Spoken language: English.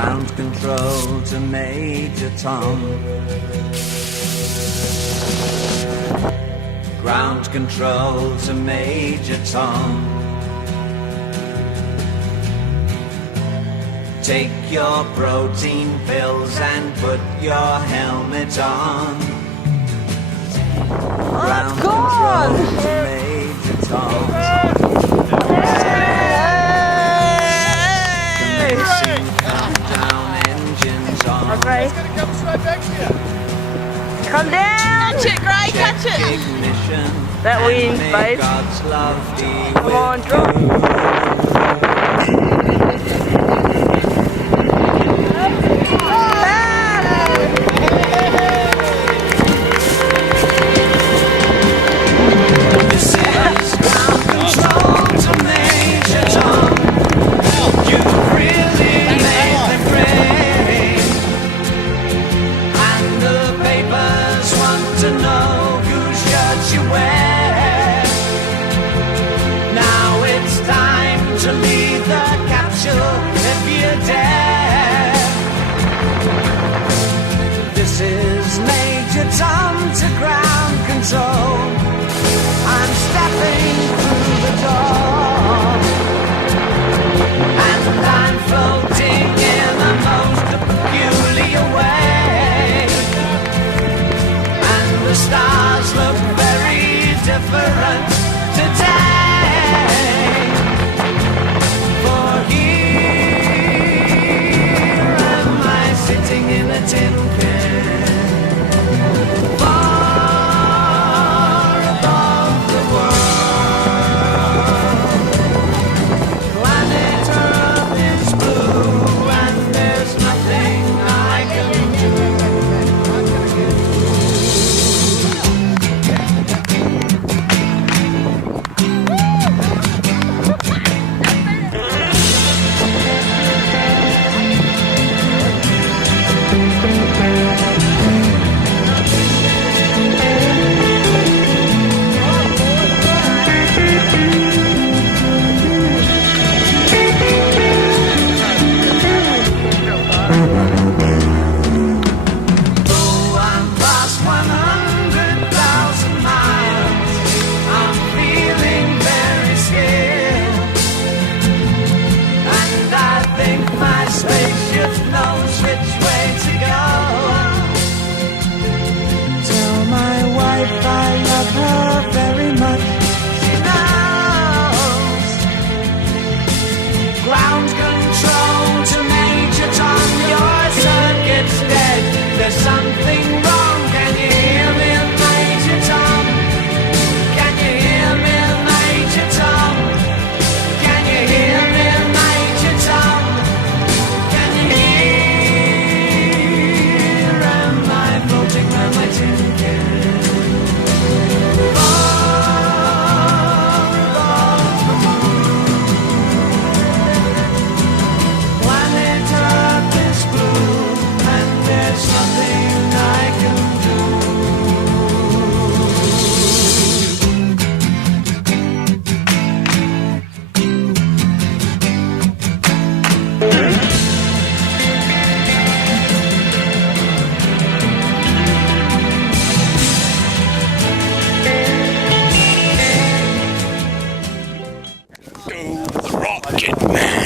Ground control to Major Tom. Ground control to Major Tom. Take your protein pills and put your helmet on. Ground control to Major Tom. Commencing countdown, engines on. Okay. It's gonna come straight back to you. Come down! Catch it, Gray, catch it! Ignition. That wins, May babe. God's love be Come with on, drop. This is ground control to Major Tom. You really made the grade, and the papers want to know whose shirt you wear. Now it's time to leave the capsule if you dare. This is Major Tom to ground control. I'm stepping through the door, and I'm floating in the most peculiar way, and the stars look very different today. For here am I sitting in a tin can. Spaceship knows which way to go. Tell my wife I love her very much. She knows. Ground control to Major Tom. Your circuit's dead. There's something wrong. Can you hear me, Major Tom? Can you hear me, Major Tom? Can you hear me, Major Tom? Rocket Man.